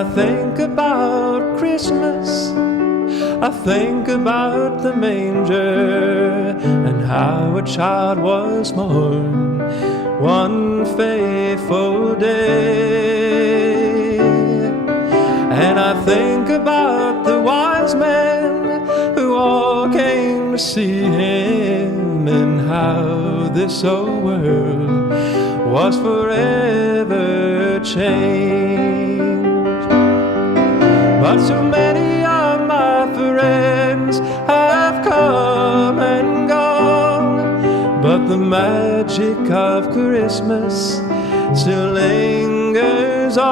I think about Christmas, I think about the manger and how a child was born one faithful day. And I think about the wise men who all came to see him, and how this old world was forever changed. But so many of my friends have come and gone, but the magic of Christmas still lingers on.